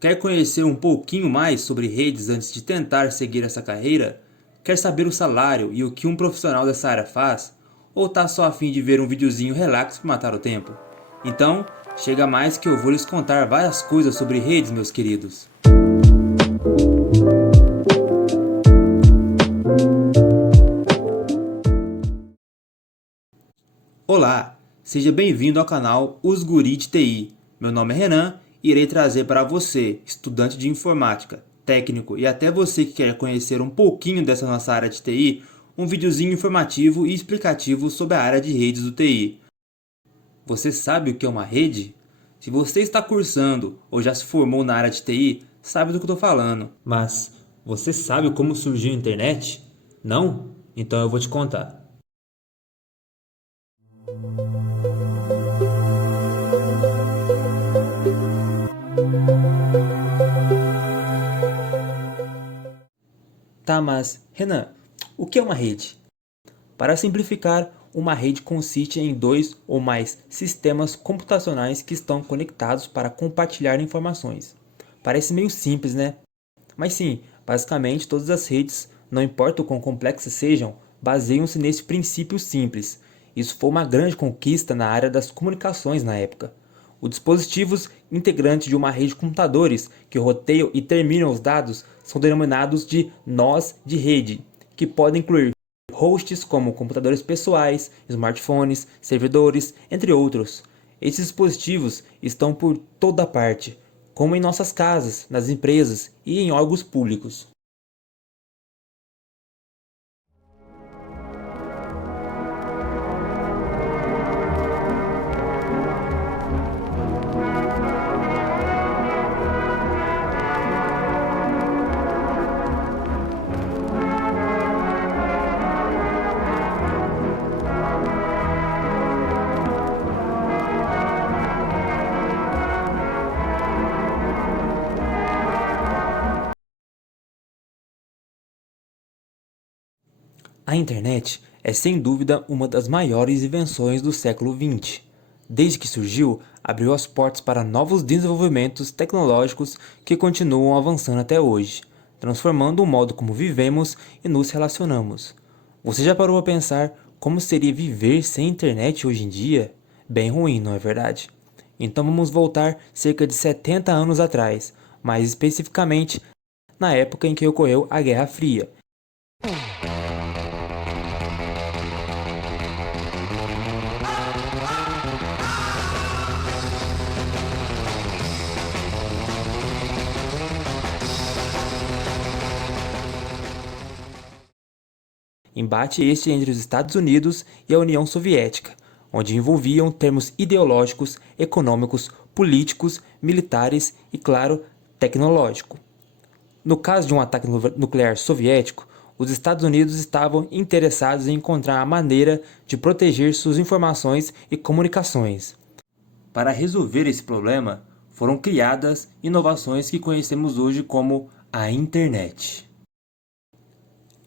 Quer conhecer um pouquinho mais sobre redes antes de tentar seguir essa carreira? Quer saber o salário e o que um profissional dessa área faz? Ou tá só a fim de ver um videozinho relax para matar o tempo? Então, chega mais que eu vou lhes contar várias coisas sobre redes, meus queridos. Olá, seja bem-vindo ao canal Os Guri de TI. Meu nome é Renan e irei trazer para você, estudante de informática, técnico e até você que quer conhecer um pouquinho dessa nossa área de TI, um videozinho informativo e explicativo sobre a área de redes do TI. Você sabe o que é uma rede? Se você está cursando ou já se formou na área de TI, sabe do que eu estou falando. Mas você sabe como surgiu a internet? Não? Então eu vou te contar. Tá, mas Renan, o que é uma rede? Para simplificar, uma rede consiste em dois ou mais sistemas computacionais que estão conectados para compartilhar informações. Parece meio simples, né? Mas sim, basicamente todas as redes, não importa o quão complexas sejam, baseiam-se nesse princípio simples. Isso foi uma grande conquista na área das comunicações na época. Os dispositivos integrantes de uma rede de computadores que roteiam e terminam os dados são denominados de nós de rede, que podem incluir hosts como computadores pessoais, smartphones, servidores, entre outros. Esses dispositivos estão por toda parte, como em nossas casas, nas empresas e em órgãos públicos. A internet é sem dúvida uma das maiores invenções do século XX. Desde que surgiu, abriu as portas para novos desenvolvimentos tecnológicos que continuam avançando até hoje, transformando o modo como vivemos e nos relacionamos. Você já parou a pensar como seria viver sem internet hoje em dia? Bem ruim, não é verdade? Então vamos voltar cerca de 70 anos atrás, mais especificamente na época em que ocorreu a Guerra Fria. Embate este entre os Estados Unidos e a União Soviética, onde envolviam termos ideológicos, econômicos, políticos, militares e, claro, tecnológico. No caso de um ataque nuclear soviético, os Estados Unidos estavam interessados em encontrar a maneira de proteger suas informações e comunicações. Para resolver esse problema, foram criadas inovações que conhecemos hoje como a internet.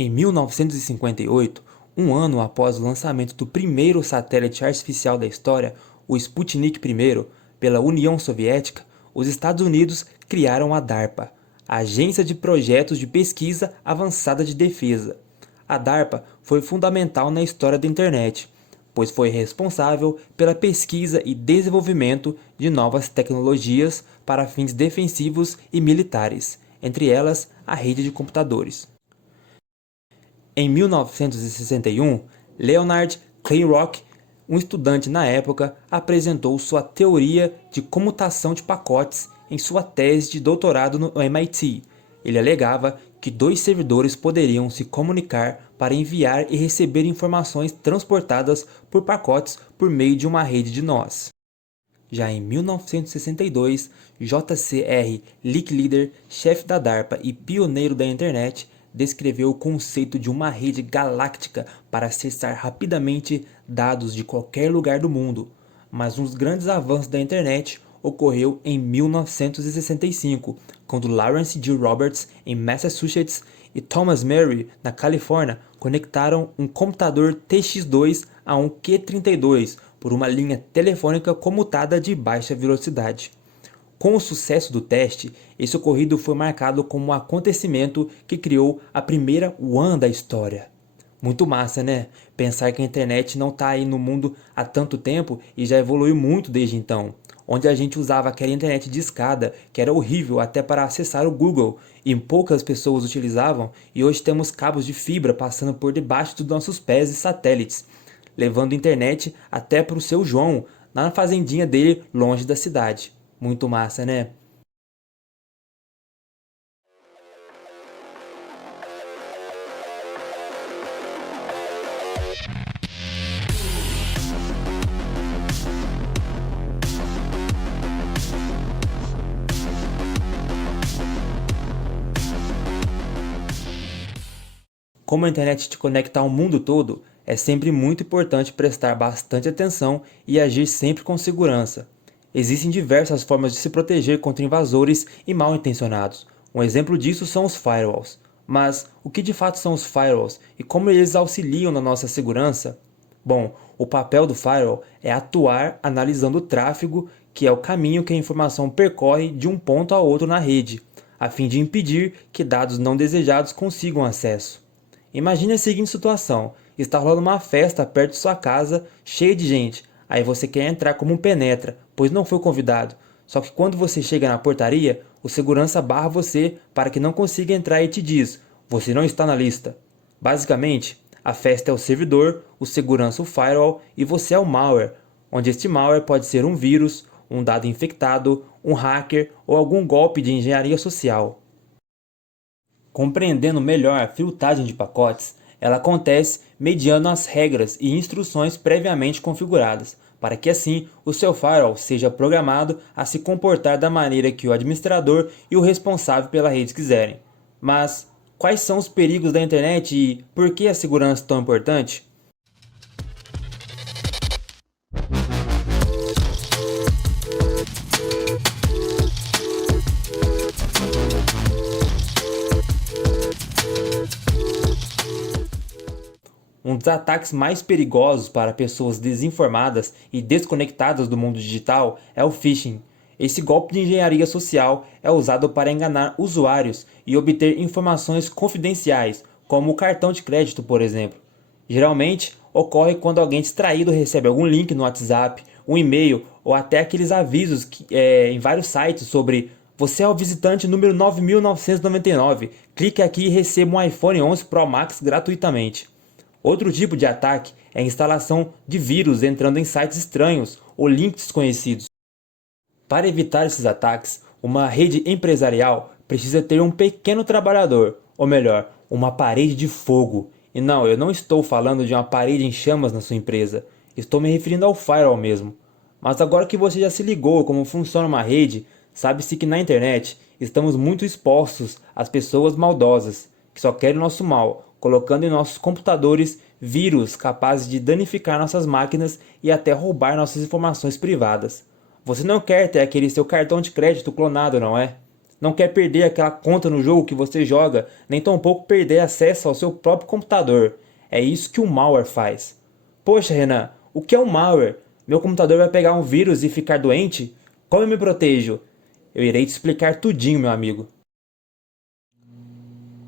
Em 1958, um ano após o lançamento do primeiro satélite artificial da história, o Sputnik I, pela União Soviética, os Estados Unidos criaram a DARPA, a Agência de Projetos de Pesquisa Avançada de Defesa. A DARPA foi fundamental na história da internet, pois foi responsável pela pesquisa e desenvolvimento de novas tecnologias para fins defensivos e militares, entre elas a rede de computadores. Em 1961, Leonard Kleinrock, um estudante na época, apresentou sua teoria de comutação de pacotes em sua tese de doutorado no MIT. Ele alegava que dois servidores poderiam se comunicar para enviar e receber informações transportadas por pacotes por meio de uma rede de nós. Já em 1962, J.C.R. Licklider, chefe da DARPA e pioneiro da internet, descreveu o conceito de uma rede galáctica para acessar rapidamente dados de qualquer lugar do mundo. Mas um dos grandes avanços da internet ocorreu em 1965, quando Lawrence G. Roberts, em Massachusetts, e Thomas Murray, na Califórnia, conectaram um computador TX2 a um Q32 por uma linha telefônica comutada de baixa velocidade. Com o sucesso do teste, esse ocorrido foi marcado como um acontecimento que criou a primeira WAN da história. Muito massa, né? Pensar que a internet não está aí no mundo há tanto tempo e já evoluiu muito desde então. Onde a gente usava aquela internet de escada, que era horrível até para acessar o Google, e poucas pessoas utilizavam, e hoje temos cabos de fibra passando por debaixo dos nossos pés e satélites, levando internet até para o seu João, na fazendinha dele, longe da cidade. Muito massa, né? Como a internet te conecta ao mundo todo, é sempre muito importante prestar bastante atenção e agir sempre com segurança. Existem diversas formas de se proteger contra invasores e mal intencionados. Um exemplo disso são os firewalls. Mas o que de fato são os firewalls e como eles auxiliam na nossa segurança? Bom, o papel do firewall é atuar analisando o tráfego, que é o caminho que a informação percorre de um ponto a outro na rede, a fim de impedir que dados não desejados consigam acesso. Imagine a seguinte situação: está rolando uma festa perto de sua casa, cheia de gente. Aí você quer entrar como um penetra, pois não foi convidado. Só que quando você chega na portaria, o segurança barra você para que não consiga entrar e te diz: você não está na lista. Basicamente, a festa é o servidor, o segurança o firewall e você é o malware, onde este malware pode ser um vírus, um dado infectado, um hacker ou algum golpe de engenharia social. Compreendendo melhor a filtragem de pacotes, ela acontece mediante as regras e instruções previamente configuradas, para que assim o seu firewall seja programado a se comportar da maneira que o administrador e o responsável pela rede quiserem. Mas quais são os perigos da internet e por que a segurança é tão importante? Um dos ataques mais perigosos para pessoas desinformadas e desconectadas do mundo digital é o phishing. Esse golpe de engenharia social é usado para enganar usuários e obter informações confidenciais, como o cartão de crédito, por exemplo. Geralmente, ocorre quando alguém distraído recebe algum link no WhatsApp, um e-mail ou até aqueles avisos em vários sites sobre: você é o visitante número 9999, clique aqui e receba um iPhone 11 Pro Max gratuitamente. Outro tipo de ataque é a instalação de vírus entrando em sites estranhos ou links desconhecidos. Para evitar esses ataques, uma rede empresarial precisa ter um pequeno trabalhador, ou melhor, uma parede de fogo. E não, eu não estou falando de uma parede em chamas na sua empresa, estou me referindo ao firewall mesmo. Mas agora que você já se ligou como funciona uma rede, sabe-se que na internet estamos muito expostos às pessoas maldosas, que só querem o nosso mal, colocando em nossos computadores vírus capazes de danificar nossas máquinas e até roubar nossas informações privadas. Você não quer ter aquele seu cartão de crédito clonado, não é? Não quer perder aquela conta no jogo que você joga, nem tampouco perder acesso ao seu próprio computador. É isso que o malware faz. Poxa, Renan, o que é um malware? Meu computador vai pegar um vírus e ficar doente? Como eu me protejo? Eu irei te explicar tudinho, meu amigo.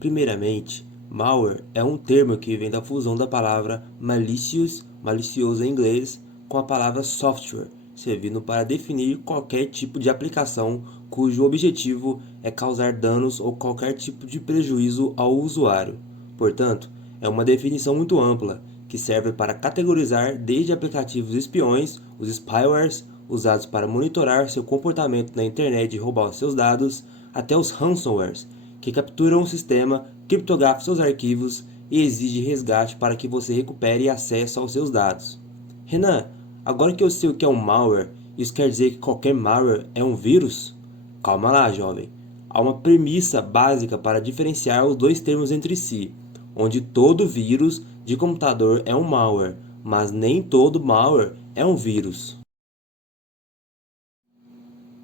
Primeiramente, malware é um termo que vem da fusão da palavra malicious, malicioso em inglês, com a palavra software, servindo para definir qualquer tipo de aplicação cujo objetivo é causar danos ou qualquer tipo de prejuízo ao usuário. Portanto, é uma definição muito ampla, que serve para categorizar desde aplicativos espiões, os spywares, usados para monitorar seu comportamento na internet e roubar seus dados, até os ransomwares, que capturam o sistema, criptografam seus arquivos e exigem resgate para que você recupere acesso aos seus dados. Renan, agora que eu sei o que é um malware, isso quer dizer que qualquer malware é um vírus? Calma lá, jovem. Há uma premissa básica para diferenciar os dois termos entre si, onde todo vírus de computador é um malware, mas nem todo malware é um vírus.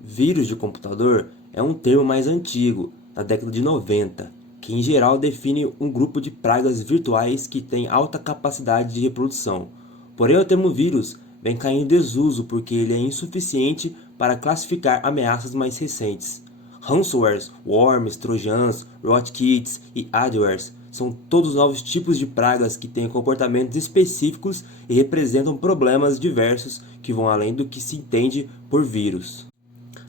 Vírus de computador é um termo mais antigo, da década de 90, que em geral define um grupo de pragas virtuais que tem alta capacidade de reprodução. Porém, o termo vírus vem caindo em desuso porque ele é insuficiente para classificar ameaças mais recentes. Ransomwares, worms, trojans, rootkits e adwares são todos novos tipos de pragas que têm comportamentos específicos e representam problemas diversos que vão além do que se entende por vírus.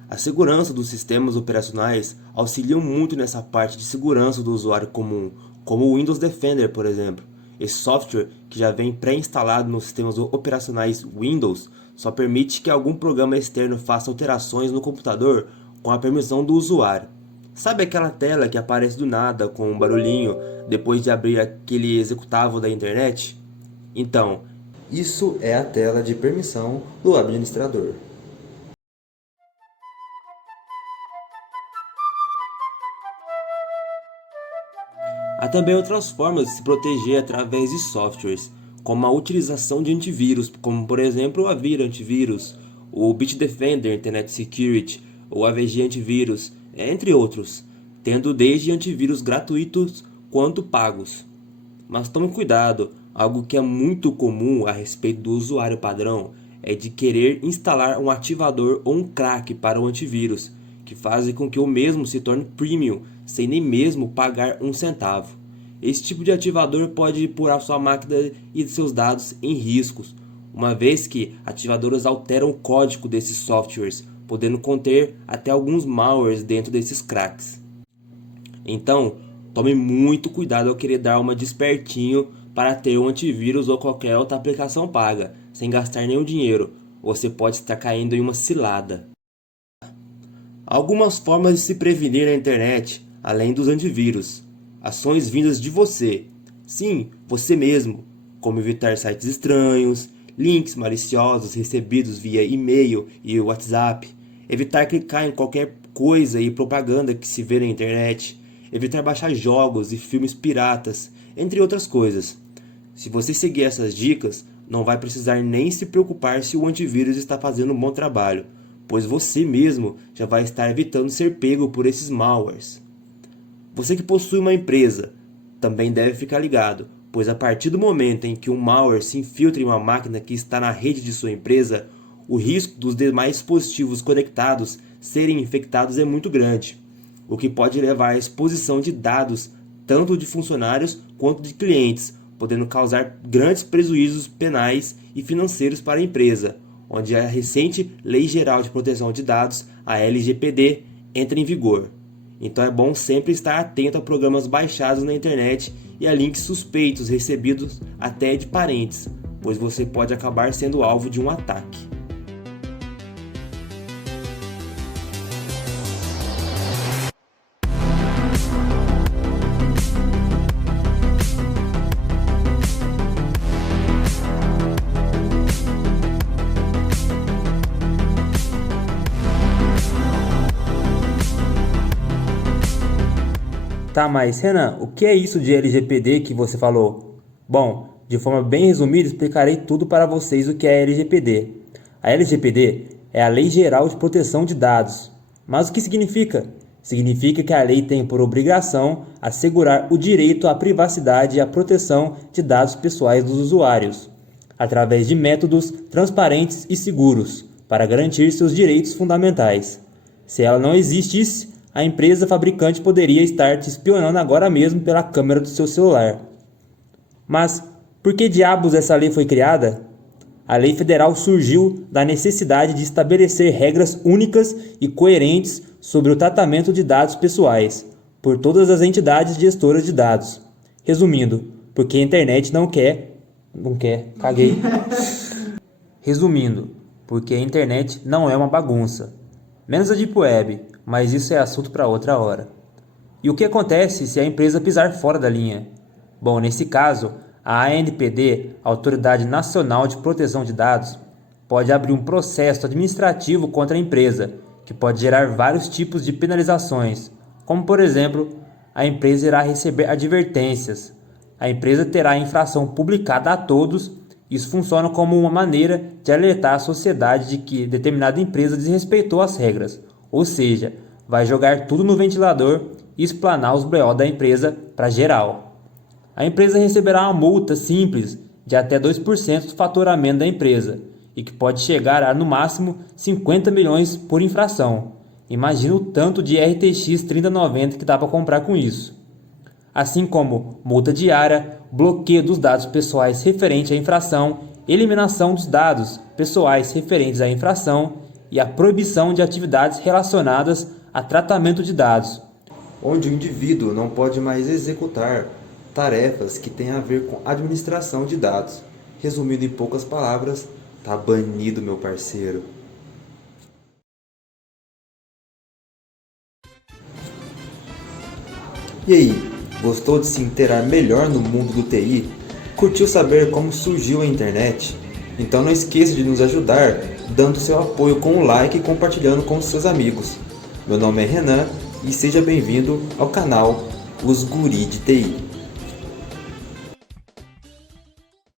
A segurança dos sistemas operacionais auxilia muito nessa parte de segurança do usuário comum, como o Windows Defender, por exemplo. Esse software, que já vem pré-instalado nos sistemas operacionais Windows, só permite que algum programa externo faça alterações no computador com a permissão do usuário. Sabe aquela tela que aparece do nada com um barulhinho depois de abrir aquele executável da internet? Então, isso é a tela de permissão do administrador. Há também outras formas de se proteger através de softwares, como a utilização de antivírus, como por exemplo o Avira Antivírus, o Bitdefender Internet Security, o AVG Antivírus, entre outros, tendo desde antivírus gratuitos quanto pagos. Mas tome cuidado, algo que é muito comum a respeito do usuário padrão é de querer instalar um ativador ou um crack para o antivírus, que fazem com que o mesmo se torne premium, sem nem mesmo pagar um centavo. Esse tipo de ativador pode pôr a sua máquina e seus dados em riscos, uma vez que ativadoras alteram o código desses softwares, podendo conter até alguns malwares dentro desses cracks. Então, tome muito cuidado ao querer dar uma de espertinho para ter um antivírus ou qualquer outra aplicação paga, sem gastar nenhum dinheiro, ou você pode estar caindo em uma cilada. Algumas formas de se prevenir na internet, além dos antivírus. Ações vindas de você. Sim, você mesmo, como evitar sites estranhos, links maliciosos recebidos via e-mail e WhatsApp, evitar clicar em qualquer coisa e propaganda que se vê na internet, evitar baixar jogos e filmes piratas, entre outras coisas. Se você seguir essas dicas, não vai precisar nem se preocupar se o antivírus está fazendo um bom trabalho, pois você mesmo já vai estar evitando ser pego por esses malwares. Você que possui uma empresa também deve ficar ligado, pois a partir do momento em que um malware se infiltra em uma máquina que está na rede de sua empresa, o risco dos demais dispositivos conectados serem infectados é muito grande, o que pode levar à exposição de dados tanto de funcionários quanto de clientes, podendo causar grandes prejuízos penais e financeiros para a empresa, onde a recente Lei Geral de Proteção de Dados, a LGPD, entra em vigor. Então é bom sempre estar atento a programas baixados na internet e a links suspeitos recebidos até de parentes, pois você pode acabar sendo alvo de um ataque. Tá, mas Renan, o que é isso de LGPD que você falou? Bom, de forma bem resumida, explicarei tudo para vocês o que é LGPD. A LGPD é a Lei Geral de Proteção de Dados. Mas o que significa? Significa que a lei tem por obrigação assegurar o direito à privacidade e à proteção de dados pessoais dos usuários, através de métodos transparentes e seguros, para garantir seus direitos fundamentais. Se ela não existisse, a empresa fabricante poderia estar te espionando agora mesmo pela câmera do seu celular. Mas por que diabos essa lei foi criada? A lei federal surgiu da necessidade de estabelecer regras únicas e coerentes sobre o tratamento de dados pessoais por todas as entidades gestoras de dados. Resumindo, porque a internet não quer, caguei. Resumindo, porque a internet não é uma bagunça. Menos a Deep Web, mas isso é assunto para outra hora. E o que acontece se a empresa pisar fora da linha? Bom, nesse caso, a ANPD, Autoridade Nacional de Proteção de Dados, pode abrir um processo administrativo contra a empresa, que pode gerar vários tipos de penalizações, como por exemplo, a empresa irá receber advertências, a empresa terá a infração publicada a todos. Isso funciona como uma maneira de alertar a sociedade de que determinada empresa desrespeitou as regras, ou seja, vai jogar tudo no ventilador e explanar os BO da empresa para geral. A empresa receberá uma multa simples de até 2% do faturamento da empresa e que pode chegar a, no máximo, 50 milhões por infração. Imagina o tanto de RTX 3090 que dá para comprar com isso. Assim como multa diária, bloqueio dos dados pessoais referente à infração, eliminação dos dados pessoais referentes à infração e a proibição de atividades relacionadas a tratamento de dados, onde o indivíduo não pode mais executar tarefas que têm a ver com administração de dados. Resumindo em poucas palavras, tá banido, meu parceiro. E aí, gostou de se inteirar melhor no mundo do TI? Curtiu saber como surgiu a internet? Então não esqueça de nos ajudar dando seu apoio com o like e compartilhando com seus amigos. Meu nome é Renan e seja bem-vindo ao canal Os Guri de TI.